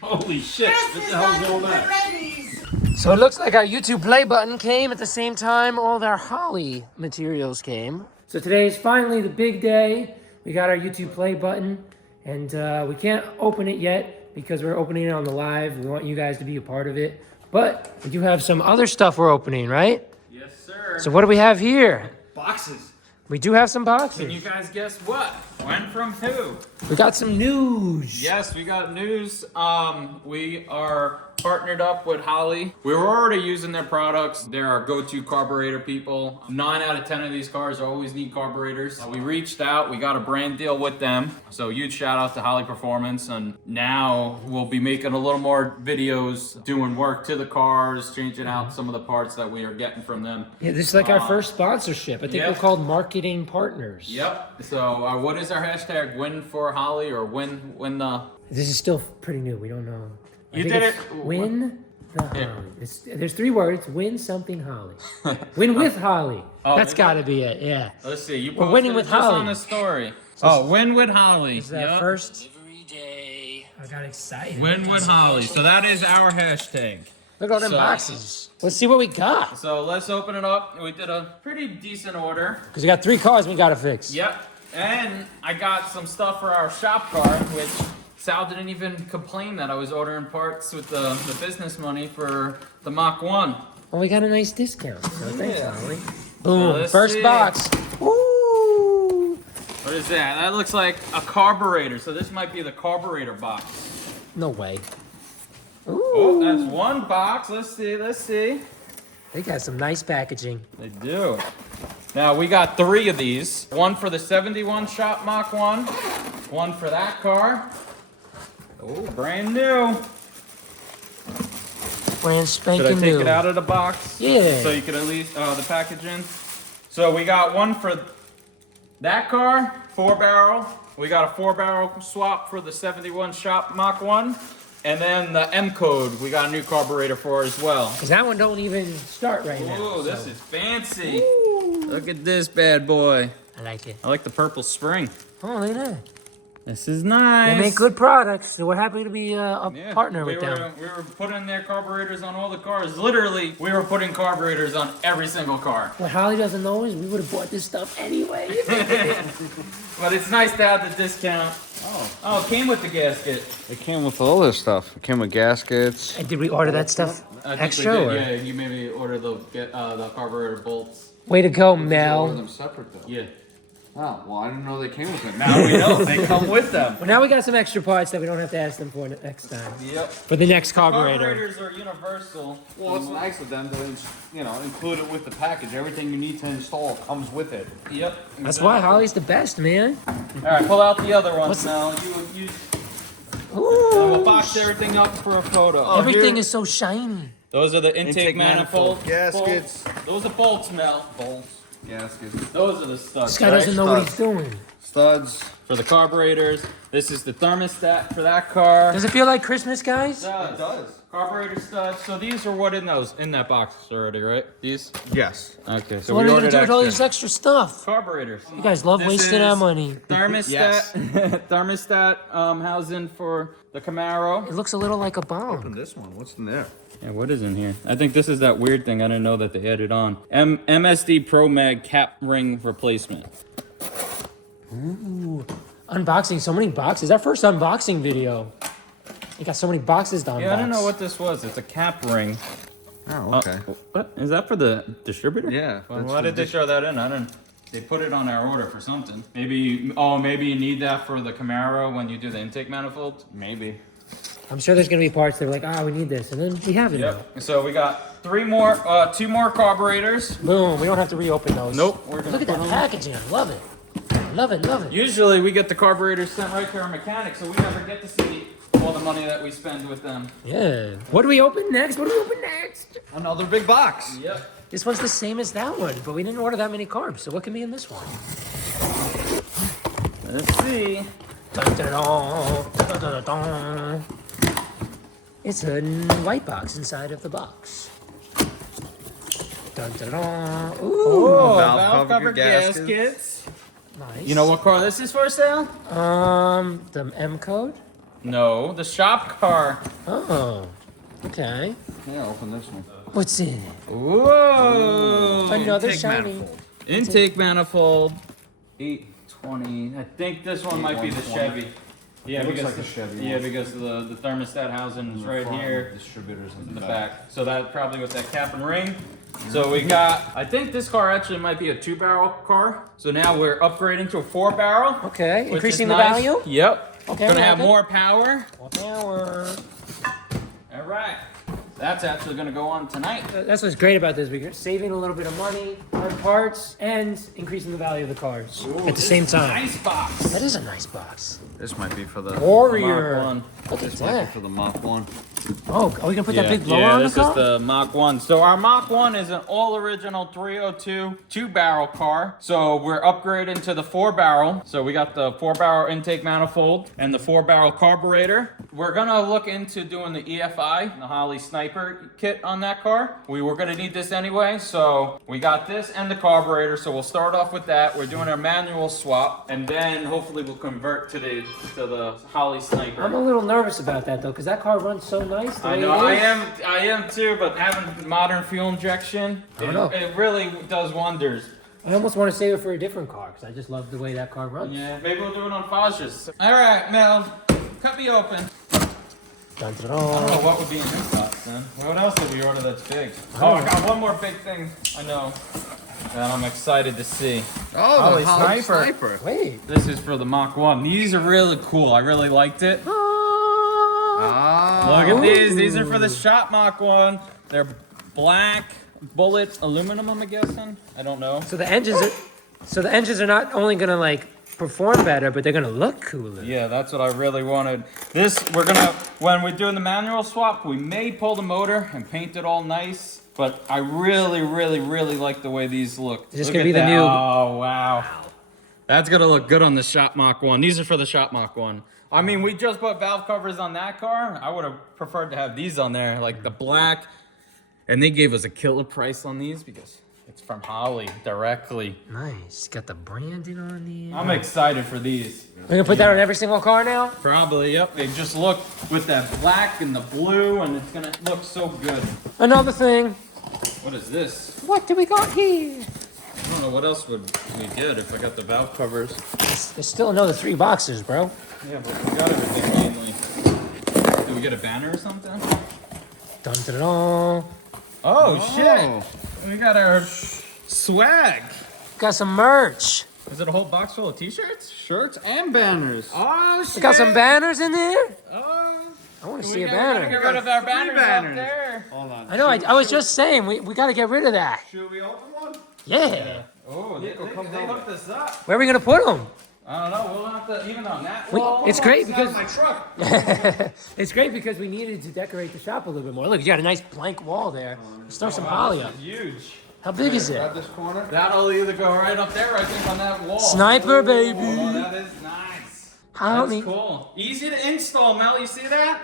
Holy shit, what the hell's all that? So it looks like our YouTube play button came at the same time all of our Holley materials came. So today is finally the big day. We got our YouTube play button, and we can't open it yet because we're opening it on the live. We want you guys to be a part of it. But we do have some other stuff we're opening, right? Yes, sir. So what do we have here? Boxes. We do have some boxes. Can you guys guess what? When from who? We got some news. Yes, we got news. We are partnered up with Holley. We were already using their products. They're our go-to carburetor people. 9 out of 10 of these cars always need carburetors. We reached out, we got a brand deal with them. So huge shout out to Holley Performance. And now we'll be making a little more videos, doing work to the cars, changing out some of the parts that we are getting from them. Yeah, this is like our first sponsorship. I think we're called marketing partners. Yep. So what is our hashtag? Win for Holley or win the... This is still pretty new. We don't know. You did it. Win the Holley. There's 3 words. Win something Holley. Win with Holley. That's got to be it. Yeah. Let's see. You We're winning with Holley on the story. Oh, win with Holley. This is our first delivery day. I got excited. Win with Holley. So that is our hashtag. Look at all them boxes. Let's see what we got. So let's open it up. We did a pretty decent order. Because we got 3 cars we got to fix. Yep. And I got some stuff for our shop car, which Sal didn't even complain that I was ordering parts with the business money for the Mach 1. Well, we got a nice discount. So thanks, Holley. Well, Boom. First box. Woo! What is that? That looks like a carburetor. So this might be the carburetor box. No way. Ooh. Oh, that's 1 box. Let's see. Let's see. They got some nice packaging. They do. Now we got 3 of these. 1 for the 71 shop Mach 1. 1 for that car. Oh, brand new. Brand spanking new. Should I take it out of the box? Yeah. So you can at least, the packaging. So we got 1 for that car, 4-barrel. We got a 4-barrel swap for the 71 shop Mach 1. And then the M code, we got a new carburetor for as well. Because that one don't even start right now. Oh, this is fancy. Ooh. Look at this bad boy. I like it. I like the purple spring. Oh, look at that. This is nice. They make good products, so we're happy to be a partner with them. We were putting their carburetors on all the cars. Literally, we were putting carburetors on every single car. What Holley doesn't know is we would have bought this stuff anyway. But it's nice to have the discount. Oh, it came with the gasket. It came with all this stuff. It came with gaskets. And did we order that stuff extra? We did, yeah, you maybe ordered the carburetor bolts. Way to go, Order Mel. them separate though. Yeah. Oh, well, I didn't know they came with it. Now we know they come with them. Well, now we got some extra parts that we don't have to ask them for next time. Yep. For the next carburetor. Carburetors are universal. Well, it's nice of them to, include it with the package. Everything you need to install comes with it. Yep. That's why Holley's the best, man. All right, pull out the other ones now. We'll box everything up for a photo. Everything is so shiny. Those are the intake manifold gaskets. Bolts. Those are bolts, Mel. Bolts. Gaskets. Those are the studs. This guy doesn't know what he's doing. Studs. For the carburetors. This is the thermostat for that car. Does it feel like Christmas, guys? It does. Carburetor studs. So these are what in that box already, right? These? Yes. Okay. So what are you gonna do with all this extra stuff? Carburetors. You guys love wasting our money. Thermostat. Yes. Thermostat housing for the Camaro. It looks a little like a bomb. Open this one. What's in there? Yeah, what is in here? I think this is that weird thing I didn't know that they added on. MSD Pro Mag cap ring replacement. Ooh, unboxing so many boxes. Our first unboxing video. You got so many boxes to unbox. Yeah, I don't know what this was. It's a cap ring. Oh, okay. What? Is that for the distributor? Yeah. Well, why did they show that in? I didn't. They put it on our order for something. Maybe you need that for the Camaro when you do the intake manifold? Maybe. I'm sure there's gonna be parts that are like, we need this, and then we have it now. So we got 2 more carburetors. Boom. We don't have to reopen those. Nope. Look at that packaging. I love it. Love it. Love it. Usually we get the carburetors sent right to our mechanic, so we never get to see all the money that we spend with them. Yeah. What do we open next? Another big box. Yep. This one's the same as that one, but we didn't order that many carbs. So what can be in this one? Let's see. Dun, dun, dun, dun, dun, dun, dun. It's a white box inside of the box. Dun, dun, dun. Ooh. Valve cover gaskets. Nice. You know what car this is for, Sal? The M code. No, the shop car. Oh, okay. Yeah, open this one. What's in it? Whoa! Another Intake shiny. manifold. Intake manifold. 820. I think this one might be the 120. Chevy. Yeah, It looks because like a Chevy yeah, one. because the thermostat housing is right Front, here Distributors in the back. So that probably with that cap and ring. So we got. I think this car actually might be a 2-barrel car. So now we're upgrading to a 4-barrel. Okay, which increasing is the nice. value? Yep. Okay, Gonna I have like it. more power. More power. All right. That's actually gonna go on tonight. That's what's great about this. We're saving a little bit of money on parts and increasing the value of the cars at the same time. Nice box. That is a nice box. This might be for the Warrior. Mach 1. Look at This might be that. for the Mach 1. Oh, are we gonna put that big blower yeah, on the this car? is the Mach 1. So our Mach 1 is an all original 302 2-barrel car. So we're upgrading to the 4-barrel. So we got the 4-barrel intake manifold and the 4-barrel carburetor. We're gonna look into doing the EFI, the Holley Sniper kit on that car. We were gonna need this anyway, so we got this and the carburetor. So we'll start off with that. We're doing our manual swap, and then hopefully we'll convert to the Holley Sniper. I'm a little nervous about that though, because that car runs so nice. the I way know, it I is. am too, but having modern fuel injection, I know. it really does wonders. I almost want to save it for a different car because I just love the way that car runs. Yeah, maybe we'll do it on Faj's. All right, Mel, cut me open. Dun, dun, I don't know dun. what would be in this box then. What else did we order that's big? Oh, I got one more big thing. I know. And I'm excited to see. Oh, Holley the Holley Sniper. Sniper. Wait. This is for the Mach 1. These are really cool. I really liked it. Ah. Look at these. Ooh. These are for the shop Mach 1. They're black bullet aluminum, I'm guessing. I don't know. So the engines are not only gonna like perform better, but they're gonna look cooler. Yeah, that's what I really wanted. This, when we're doing the manual swap, we may pull the motor and paint it all nice, but I really, really, really like the way these look. Is this Look gonna at be the that. new- Oh, wow. That's gonna look good on the Shop Mach 1. These are for the Shop Mach 1. I mean, we just put valve covers on that car. I would have preferred to have these on there, like the black. And they gave us a killer price on these because it's from Holley directly. Nice. Got the branding on the. I'm excited for these. We're gonna put that on every single car now. Probably, yep. They just look with that black and the blue, and it's gonna look so good. Another thing. What is this? What do we got here? I don't know what else would be good if I got the valve covers. There's still another 3 boxes, bro. Yeah, but we got everything mainly. Did we get a banner or something? Dun dun dun. Oh, shit! We got our swag. Got some merch. Is it a whole box full of t-shirts? Shirts and banners. Oh, shit! We got some banners in there. Oh, I want to we see a gotta get banner. rid of our 3 banners, banners. up there. Hold on. I know. I was just saying we got to get rid of that. Should we open one? Yeah. Oh, they hooked us up. Where are we gonna put them? I don't know. We'll have to even on that. It's great It's out of because- my truck. It's great because we needed to decorate the shop a little bit more. Look, you got a nice blank wall there. Let's throw some holly up. Huge. How big is it? Grab this corner. That'll either go right up there, I think, on that wall. Sniper, baby. Oh, that is nice. How That's many? cool. Easy to install, Mel. You see that?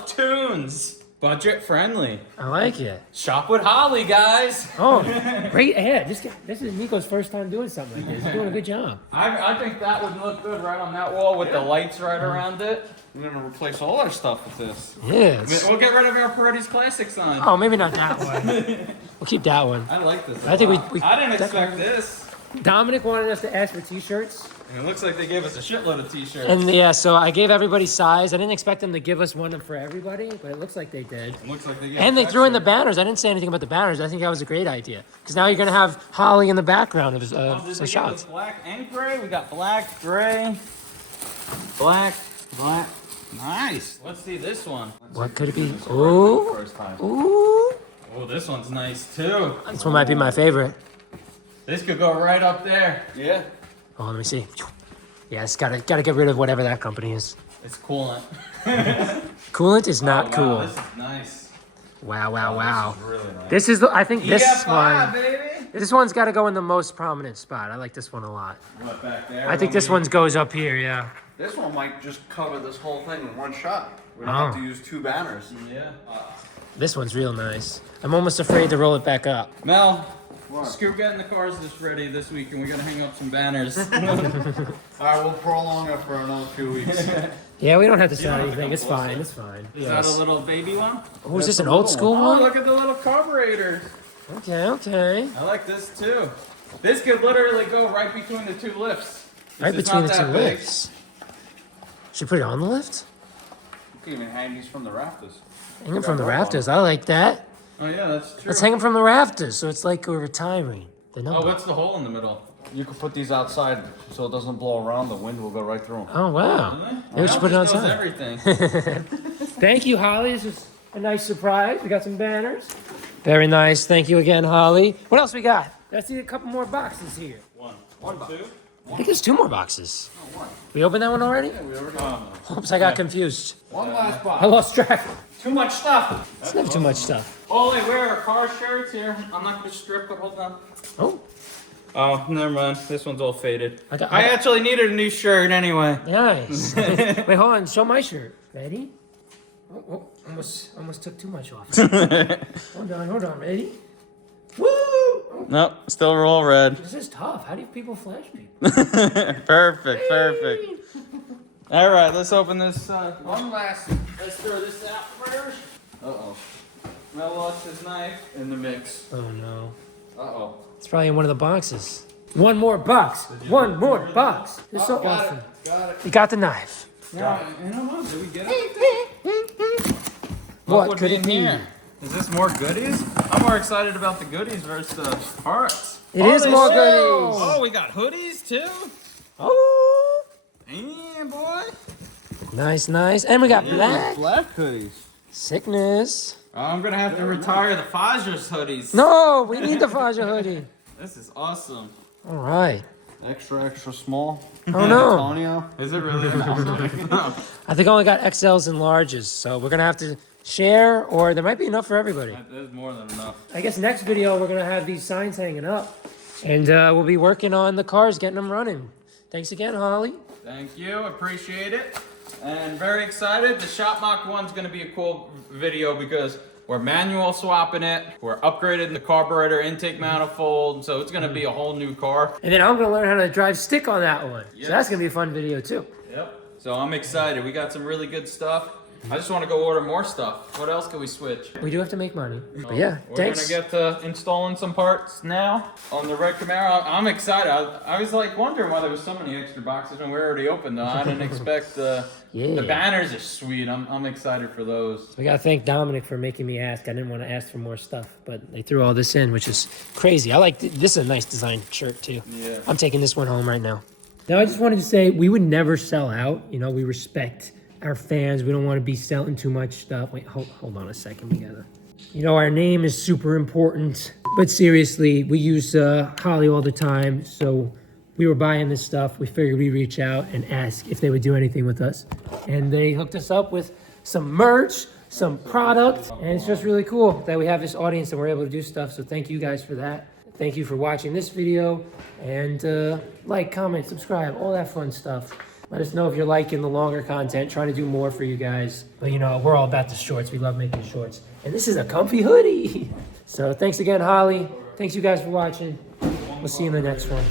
Self-tunes. Budget friendly. I like it. Shop with Holley, guys. Oh, great ad. This is Nico's first time doing something like this. He's doing a good job. I think that would look good right on that wall with the lights right around it. We're gonna replace all our stuff with this. Yeah. it's- We'll get rid of our Paredes Classic sign. Oh, maybe not that one. We'll keep that one. I like this. I think we I didn't expect this. Dominic wanted us to ask for t-shirts. And it looks like they gave us a shitload of t-shirts. And yeah, so I gave everybody size. I didn't expect them to give us one for everybody, but it looks like they did. It looks like they gave And they us threw in the extra. banners. I didn't say anything about the banners. I think that was a great idea. Because now you're going to have Holly in the background of Did some they give us shots. black and gray? We got black, gray, black. Nice. Let's see this one. What could it be? Ooh. First time. Ooh. Oh, this one's nice too. This one might be my favorite. This could go right up there. Yeah. Oh, let me see. Yeah, it's gotta get rid of whatever that company is. It's coolant. Coolant is not Oh, wow, cool. This is nice. Wow, wow, wow. This is really nice. This is I think this EFI, one. baby. This one's got to go in the most prominent spot. I like this one a lot. What, back there? I think this one goes up here. Yeah. This one might just cover this whole thing in one shot. We don't Oh. have to use 2 banners. Yeah. This one's real nice. I'm almost afraid to roll it back up. Mel, What? Scoop getting the cars just ready this week, and we gotta hang up some banners. All right, we'll prolong it for another few weeks. Yeah, we don't have to sell anything. It's fine. It's fine. Is that a little baby one? Oh, is this an old school Oh, one? look at the little carburetor. Okay, okay. I like this too. This could literally go right between the two lifts. Right It's between not the two that big. lifts. Should we put it on the lift? You can even hang these from the rafters. Hang them from the rafters. I like that. Oh yeah, that's true. Let's hang them from the rafters, so it's like we're retiring the number. Oh, what's the hole in the middle? You can put these outside so it doesn't blow around. The wind will go right through them. Oh, wow. Really? Maybe we should put it That just outside. does everything. Thank you, Holly. This was a nice surprise. We got some banners. Very nice. Thank you again, Holly. What else we got? I see a couple more boxes here. One, two. I think there's 2 more boxes. We opened that one already? We already got Oops, I got confused. one last I box. lost track. Too much stuff. It's never too much stuff. Oh, they wear car shirts here. I'm not gonna strip, but hold on. Oh, Oh, never mind. This one's all faded. I got- I actually needed a new shirt anyway. nice. Wait, hold on. Show my shirt. Ready? Oh, almost took too much off. Hold on. Ready? Woo! Oh, Nope, still roll red. this is tough. How do people flash people? Perfect. All right, let's open this. One last. Let's throw this out first. Uh-oh. Mel lost his knife in the mix. Oh, no. Uh-oh. It's probably in one of the boxes. One more box. One more box. This is so awesome. Got it. You got the knife. Yeah, you know what? Did we get it? What would could be it in be? here? Is this more goodies? I'm more excited about the goodies versus the parts. It is they more show. goodies. Oh, we got hoodies too. Oh, Yeah, boy. nice. And we got black. Black hoodies. Sickness. I'm gonna have to retire the Fajers hoodies. No, we need the Faja hoodie. This is awesome. All right. Extra small. Oh, no. Antonio. Is it really? I think I only got XLs and larges, so we're going to have to share, or there might be enough for everybody. There's more than enough. I guess next video, we're going to have these signs hanging up, and we'll be working on the cars, getting them running. Thanks again, Holly. Thank you, appreciate it. And very excited. The Shop Mock one's gonna be a cool video because we're manual swapping it. We're upgrading the carburetor intake manifold. So it's gonna be a whole new car. And then I'm going to learn how to drive stick on that one. Yes. So that's going to be a fun video, too. Yep. So I'm excited. We got some really good stuff. I just want to go order more stuff. What else can we switch? We do have to make money. But yeah, We're thanks. gonna get to installing some parts now on the red Camaro. I'm excited. I was like wondering why there was so many extra boxes and we're already open though. I didn't expect the banners are sweet. I'm excited for those. We got to thank Dominic for making me ask. I didn't want to ask for more stuff, but they threw all this in, which is crazy. I like this is a nice design shirt, too. Yeah. I'm taking this one home right now. Now, I just wanted to say we would never sell out. You know, we respect our fans. We don't want to be selling too much stuff. Wait, hold on a second. We gotta. You know, our name is super important. But seriously, we use Holley all the time. So we were buying this stuff. We figured we'd reach out and ask if they would do anything with us. And they hooked us up with some merch, some product. And it's just really cool that we have this audience and we're able to do stuff. So thank you guys for that. Thank you for watching this video. And like, comment, subscribe, all that fun stuff. Let us know if you're liking the longer content, trying to do more for you guys. But you know, we're all about the shorts. We love making shorts. And this is a comfy hoodie. So thanks again, Holly. Thanks you guys for watching. We'll see you in the next one.